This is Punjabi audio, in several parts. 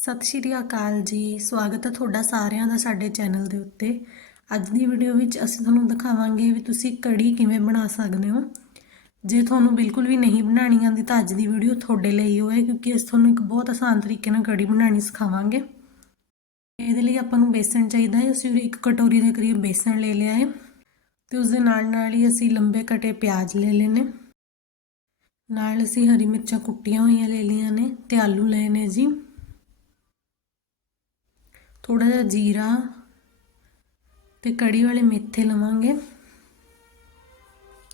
ਸਤਿ ਸ਼੍ਰੀ ਅਕਾਲ ਜੀ। ਸਵਾਗਤ ਹੈ ਤੁਹਾਡਾ ਸਾਰਿਆਂ ਦਾ ਸਾਡੇ ਚੈਨਲ ਦੇ ਉੱਤੇ। ਅੱਜ ਦੀ ਵੀਡੀਓ ਵਿੱਚ ਅਸੀਂ ਤੁਹਾਨੂੰ ਦਿਖਾਵਾਂਗੇ ਵੀ ਤੁਸੀਂ ਕੜੀ ਕਿਵੇਂ ਬਣਾ ਸਕਦੇ ਹੋ। ਜੇ ਤੁਹਾਨੂੰ ਬਿਲਕੁਲ ਵੀ ਨਹੀਂ ਬਣਾਉਣੀ ਆਉਂਦੀ ਤਾਂ ਅੱਜ ਦੀ ਵੀਡੀਓ ਤੁਹਾਡੇ ਲਈ ਹੋਏ ਕਿਉਂਕਿ ਅਸੀਂ ਤੁਹਾਨੂੰ ਇੱਕ ਬਹੁਤ ਆਸਾਨ ਤਰੀਕੇ ਨਾਲ ਕੜੀ ਬਣਾਉਣੀ ਸਿਖਾਵਾਂਗੇ। ਇਹਦੇ ਲਈ ਆਪਾਂ ਨੂੰ ਬੇਸਣ ਚਾਹੀਦਾ ਹੈ। ਅਸੀਂ ਇੱਕ ਕਟੋਰੀ ਦੇ ਕਰੀਬ ਬੇਸਣ ਲੈ ਲਿਆ ਹੈ ਤੇ ਉਸ ਦੇ ਨਾਲ ਨਾਲ ਹੀ ਅਸੀਂ ਲੰਬੇ ਕਟੇ ਪਿਆਜ਼ ਲੈ ਲਏ ਨੇ। ਨਾਲ ਅਸੀਂ ਹਰੀ ਮਿਰਚਾਂ ਕੁੱਟੀਆਂ ਹੋਈਆਂ ਲੈ ਲਈਆਂ ਨੇ ਤੇ ਆਲੂ ਲਏ ਨੇ ਜੀ। ਥੋੜਾ ਜਿਹਾ ਜੀਰਾ ਤੇ ਕੜੀ ਵਾਲੇ ਮੇਥੇ ਲਵਾਂਗੇ।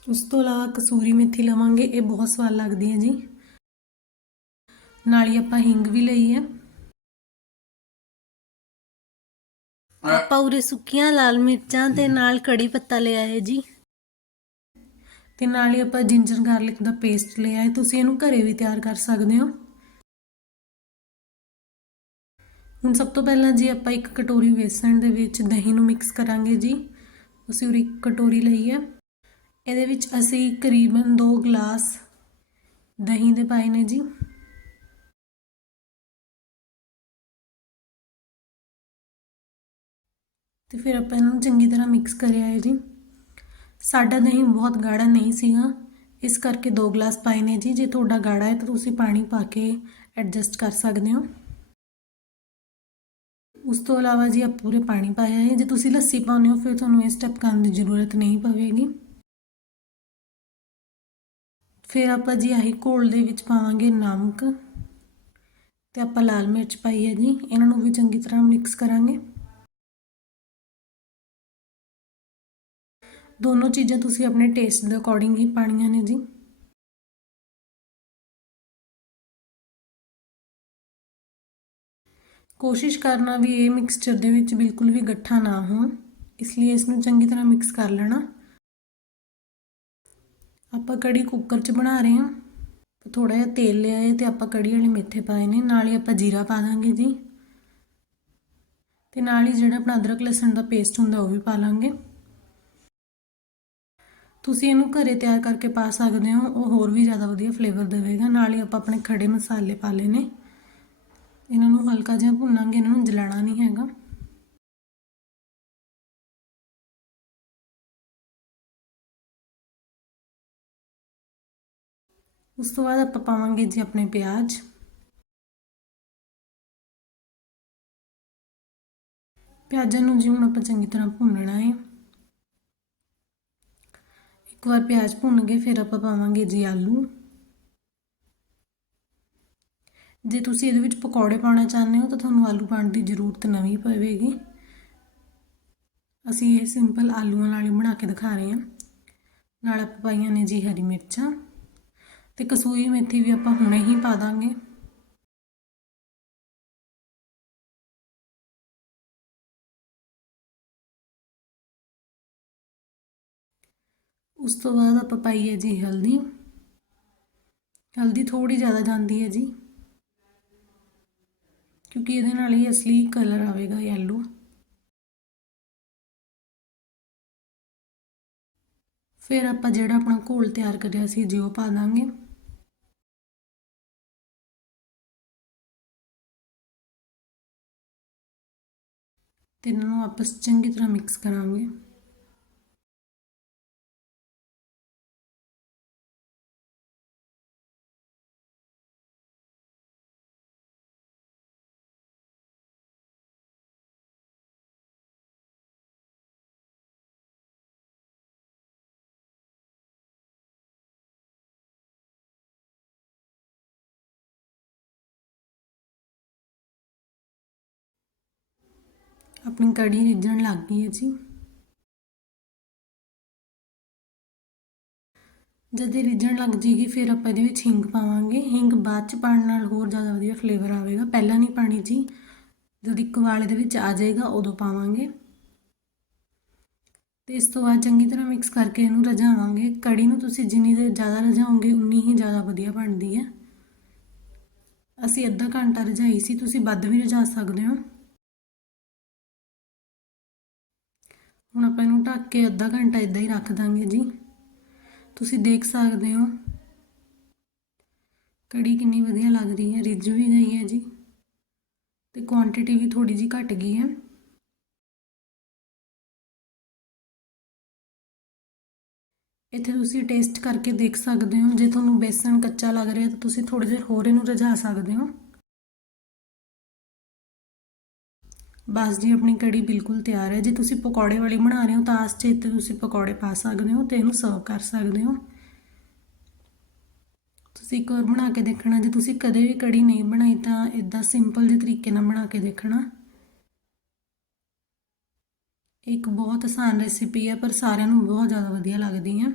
ਉਸ ਤੋਂ ਇਲਾਵਾ ਕਸੂਰੀ ਮੇਥੀ ਲਵਾਂਗੇ, ਇਹ ਬਹੁਤ ਸਵਾਦ ਲੱਗਦੀ ਹੈ ਜੀ। ਨਾਲ ਹੀ ਆਪਾਂ ਹਿੰਗ ਵੀ ਲਈ ਹੈ। ਆਪਾਂ ਉਰੇ ਸੁੱਕੀਆਂ ਲਾਲ ਮਿਰਚਾਂ ਤੇ ਨਾਲ ਕੜੀ ਪੱਤਾ ਲਿਆ ਹੈ ਜੀ। ਤੇ ਨਾਲ ਹੀ ਆਪਾਂ ਜਿੰਜਰ ਗਾਰਲਿਕ ਦਾ ਪੇਸਟ ਲਿਆ ਹੈ। ਤੁਸੀਂ ਇਹਨੂੰ ਘਰੇ ਵੀ ਤਿਆਰ ਕਰ ਸਕਦੇ ਹੋ। ਹੁਣ ਸਭ ਤੋਂ ਪਹਿਲਾਂ ਜੀ ਆਪਾਂ ਇੱਕ ਕਟੋਰੀ ਵੇਸਣ ਦੇ ਵਿੱਚ ਦਹੀਂ ਨੂੰ ਮਿਕਸ ਕਰਾਂਗੇ ਜੀ। ਅਸੀਂ ਉਰੇ ਕਟੋਰੀ ਲਈ ਹੈ। ਇਹਦੇ ਵਿੱਚ ਅਸੀਂ ਕਰੀਬਨ 2 ਗਲਾਸ ਦਹੀਂ ਦੇ ਪਾਏ ਨੇ ਜੀ। ਤੇ ਫਿਰ ਆਪਾਂ ਇਹਨੂੰ ਚੰਗੀ ਤਰ੍ਹਾਂ ਮਿਕਸ ਕਰਿਆ ਹੈ ਜੀ। ਸਾਡਾ ਦਹੀਂ ਬਹੁਤ ਗਾੜਾ ਨਹੀਂ ਸੀਗਾ। ਇਸ ਕਰਕੇ 2 ਗਲਾਸ ਪਾਏ ਨੇ ਜੀ। ਜੇ ਤੁਹਾਡਾ ਗਾੜਾ ਹੈ ਤਾਂ ਤੁਸੀਂ ਪਾਣੀ ਪਾ ਕੇ ਐਡਜਸਟ ਕਰ ਸਕਦੇ ਹੋ। ਉਸ ਤੋਂ ਇਲਾਵਾ ਜੀ ਆਪ ਪੂਰੇ ਪਾਣੀ ਪਾਇਆ ਹੈ, ਜੇ ਤੁਸੀਂ ਲੱਸੀ ਪਾਉਂਦੇ ਹੋ, ਫਿਰ ਤੁਹਾਨੂੰ ਇਹ ਸਟੈਪ ਕਰਨ ਦੀ ਜ਼ਰੂਰਤ ਨਹੀਂ ਪਵੇਗੀ। ਫਿਰ ਆਪਾਂ ਜੀ ਆਹੀ ਘੋਲ ਦੇ ਵਿੱਚ ਪਾਵਾਂਗੇ ਨਮਕ, ਤੇ ਆਪਾਂ ਲਾਲ ਮਿਰਚ ਪਾਈ ਹੈ ਜੀ, ਇਹਨਾਂ ਨੂੰ ਵੀ ਚੰਗੀ ਤਰ੍ਹਾਂ ਮਿਕਸ ਕਰਾਂਗੇ। ਦੋਨੋਂ ਚੀਜ਼ਾਂ ਤੁਸੀਂ ਆਪਣੇ ਟੇਸਟ ਦੇ ਅਕੋਰਡਿੰਗ ਹੀ ਪਾਣੀਆਂ ਨੇ ਜੀ। ਕੋਸ਼ਿਸ਼ ਕਰਨਾ ਵੀ ਇਹ ਮਿਕਸਚਰ ਦੇ ਵਿੱਚ ਬਿਲਕੁਲ ਵੀ ਗੱਠਾ ਨਾ ਹੋਣ, ਇਸ ਲਈ ਇਸ ਨੂੰ ਚੰਗੀ ਤਰ੍ਹਾਂ ਮਿਕਸ ਕਰ ਲੈਣਾ। ਆਪਾਂ ਕੜੀ ਕੁੱਕਰ 'ਚ ਬਣਾ ਰਹੇ ਹਾਂ। ਥੋੜਾ ਜਿਹਾ ਤੇਲ ਲਿਆ ਹੈ ਤੇ ਆਪਾਂ ਕੜੀ ਵਾਲੇ ਮੇਥੇ ਪਾਏ ਨੇ, ਨਾਲ ਹੀ ਆਪਾਂ ਜੀਰਾ ਪਾ ਦਾਂਗੇ ਜੀ। ਤੇ ਨਾਲ ਹੀ ਜਿਹੜਾ ਆਪਣਾ ਅਦਰਕ ਲਸਣ ਦਾ ਪੇਸਟ ਹੁੰਦਾ ਉਹ ਵੀ ਪਾ ਲਾਂਗੇ। ਤੁਸੀਂ ਇਹਨੂੰ ਘਰੇ ਤਿਆਰ ਕਰਕੇ ਪਾ ਸਕਦੇ ਹੋ, ਉਹ ਹੋਰ ਵੀ ਜ਼ਿਆਦਾ ਵਧੀਆ ਫਲੇਵਰ ਦੇਵੇਗਾ। ਨਾਲ ਹੀ ਆਪਾਂ ਆਪਣੇ ਖੜੇ ਮਸਾਲੇ ਪਾ ਲਏ ਨੇ। ਇਹਨਾਂ ਨੂੰ ਹਲਕਾ ਜਿਹਾ ਭੁੰਨਾਂਗੇ, ਇਹਨਾਂ ਨੂੰ ਜਲਾਣਾ ਨਹੀਂ ਹੈਗਾ। ਉਸ ਤੋਂ ਬਾਅਦ ਆਪਾਂ ਪਾਵਾਂਗੇ ਜੀ ਆਪਣੇ ਪਿਆਜ਼। ਪਿਆਜ਼ਾਂ ਨੂੰ ਜੀ ਹੁਣ ਆਪਾਂ ਚੰਗੀ ਤਰ੍ਹਾਂ ਭੁੰਨਣਾ ਹੈ। ਇੱਕ ਵਾਰ ਪਿਆਜ਼ ਭੁੰਨ ਗਏ, ਫਿਰ ਆਪਾਂ ਪਾਵਾਂਗੇ ਜੀ ਆਲੂ। ਜੇ ਤੁਸੀਂ ਇਹਦੇ ਵਿੱਚ ਪਕੌੜੇ ਪਾਉਣਾ ਚਾਹੁੰਦੇ ਹੋ ਤਾਂ ਤੁਹਾਨੂੰ ਆਲੂ ਪਾਉਣ ਦੀ ਜ਼ਰੂਰਤ ਨਹੀਂ ਪਵੇਗੀ। ਅਸੀਂ ਇਹ ਸਿੰਪਲ ਆਲੂਆਂ ਨਾਲ ਹੀ ਬਣਾ ਕੇ ਦਿਖਾ ਰਹੇ ਹਾਂ। ਨਾਲ ਆਪਾਂ ਪਾਈਆਂ ਨੇ ਜੀ ਹਰੀ ਮਿਰਚਾਂ ਤੇ ਕਸੂਰੀ ਮੇਥੀ ਵੀ ਆਪਾਂ ਹੁਣੇ ਹੀ ਪਾ ਦਾਂਗੇ। ਉਸ ਤੋਂ ਬਾਅਦ ਆਪਾਂ ਪਾਈਏ ਜੀ ਹਲਦੀ। ਹਲਦੀ ਥੋੜੀ ਜ਼ਿਆਦਾ ਜਾਂਦੀ ਹੈ ਜੀ। ਕਿਉਂਕਿ ਇਹਦੇ ਨਾਲ ਹੀ ਅਸਲੀ ਕਲਰ ਆਵੇਗਾ ਯੈਲੋ ਫਿਰ ਆਪਾਂ ਜਿਹੜਾ ਆਪਣਾ ਘੋਲ ਤਿਆਰ ਕਰਿਆ ਸੀ ਜੀ, ਉਹ ਪਾ ਦਾਂਗੇ। ਤੇ ਇਹਨਾਂ ਨੂੰ ਆਪਸ ਚੰਗੀ ਤਰ੍ਹਾਂ ਮਿਕਸ ਕਰਾਂਗੇ। ਆਪਣੀ ਕੜੀ ਰਿੱਝਣ ਲੱਗ ਗਈ ਹੈ ਜੀ। ਜਦ ਇਹ ਰਿੱਝਣ ਲੱਗ ਜੇਗੀ, ਫਿਰ ਆਪਾਂ ਇਹਦੇ ਵਿੱਚ ਹਿੰਗ ਪਾਵਾਂਗੇ। ਹਿੰਗ ਬਾਅਦ ਚ ਪਾਉਣ ਨਾਲ ਹੋਰ ਜ਼ਿਆਦਾ ਵਧੀਆ ਫਲੇਵਰ ਆਵੇਗਾ। ਪਹਿਲਾਂ ਨਹੀਂ ਪਾਣੀ ਜੀ। ਜਦ ਇੱਕ ਵਾਲੇ ਦੇ ਵਿੱਚ ਆ ਜਾਏਗਾ, ਉਦੋਂ ਪਾਵਾਂਗੇ। ਤੇ ਇਸ ਤੋਂ ਬਾਅਦ ਚੰਗੀ ਤਰ੍ਹਾਂ ਮਿਕਸ ਕਰਕੇ ਇਹਨੂੰ ਰਝਾਵਾਂਗੇ ਕੜੀ ਨੂੰ ਤੁਸੀਂ ਜਿੰਨੀ ਦੇਰ ਜ਼ਿਆਦਾ ਰਝਾਓਗੇ ਉਨੀ ਹੀ ਜ਼ਿਆਦਾ ਵਧੀਆ ਬਣਦੀ ਹੈ। ਅਸੀਂ ਅੱਧਾ ਘੰਟਾ ਰਝਾਈ ਸੀ, ਤੁਸੀਂ ਵੱਧ ਵੀ ਰਝਾ ਸਕਦੇ ਹੋ। ਹੁਣ ਆਪਾਂ ਇਹਨੂੰ ਢੱਕ ਕੇ ਅੱਧਾ ਘੰਟਾ ਇਦਾਂ ਹੀ ਰੱਖ ਦਾਂਗੇ ਜੀ। ਤੁਸੀਂ ਦੇਖ ਸਕਦੇ ਹੋ। ਕੜੀ ਕਿੰਨੀ ਵਧੀਆ ਲੱਗ ਰਹੀ ਹੈ, ਰਿੱਝ ਵੀ ਗਈ ਹੈ ਜੀ। ਕੁਆਂਟੀਟੀ ਵੀ ਥੋੜੀ ਜੀ ਘਟ ਗਈ ਹੈ। ਇੱਥੇ ਤੁਸੀਂ ਟੇਸਟ ਕਰਕੇ ਦੇਖ ਸਕਦੇ ਹੋ। ਜੇ ਤੁਹਾਨੂੰ ਬੇਸਣ ਕੱਚਾ ਲੱਗ ਰਿਹਾ ਤਾਂ ਤੁਸੀਂ ਥੋੜੀ ਦੇਰ ਹੋਰ ਇਹਨੂੰ ਰਝਾ ਸਕਦੇ ਹੋ। ਬਸ ਜੀ, ਆਪਣੀ ਕੜੀ ਬਿਲਕੁਲ ਤਿਆਰ ਹੈ। ਜੇ ਤੁਸੀਂ ਪਕੌੜੇ ਵਾਲੀ ਬਣਾ ਰਹੇ ਹੋ ਤਾਂ ਆਸ 'ਚ ਇੱਥੇ ਤੁਸੀਂ ਪਕੌੜੇ ਪਾ ਸਕਦੇ ਹੋ ਤੇ ਇਹਨੂੰ ਸਰਵ ਕਰ ਸਕਦੇ ਹੋ। ਤੁਸੀਂ ਇੱਕ ਹੋਰ ਬਣਾ ਕੇ ਦੇਖਣਾ। ਜੇ ਤੁਸੀਂ ਕਦੇ ਵੀ ਕੜੀ ਨਹੀਂ ਬਣਾਈ ਤਾਂ ਇਦਾਂ ਸਿੰਪਲ ਜਿਹੇ ਤਰੀਕੇ ਨਾਲ ਬਣਾ ਕੇ ਦੇਖਣਾ। ਇੱਕ ਬਹੁਤ ਆਸਾਨ ਰੈਸਿਪੀ ਹੈ, ਪਰ ਸਾਰਿਆਂ ਨੂੰ ਬਹੁਤ ਜ਼ਿਆਦਾ ਵਧੀਆ ਲੱਗਦੀ ਹੈ।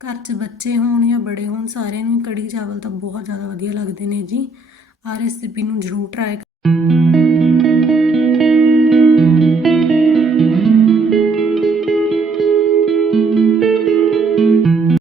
ਘਰ 'ਚ ਬੱਚੇ ਹੋਣ ਜਾਂ ਬੜੇ ਹੋਣ, ਸਾਰਿਆਂ ਨੂੰ ਕੜੀ ਚਾਵਲ ਤਾਂ ਬਹੁਤ ਜ਼ਿਆਦਾ ਵਧੀਆ ਲੱਗਦੇ ਨੇ ਜੀ। ਆਹ ਰੈਸਿਪੀ ਨੂੰ ਜ਼ਰੂਰ ਟਰਾਈ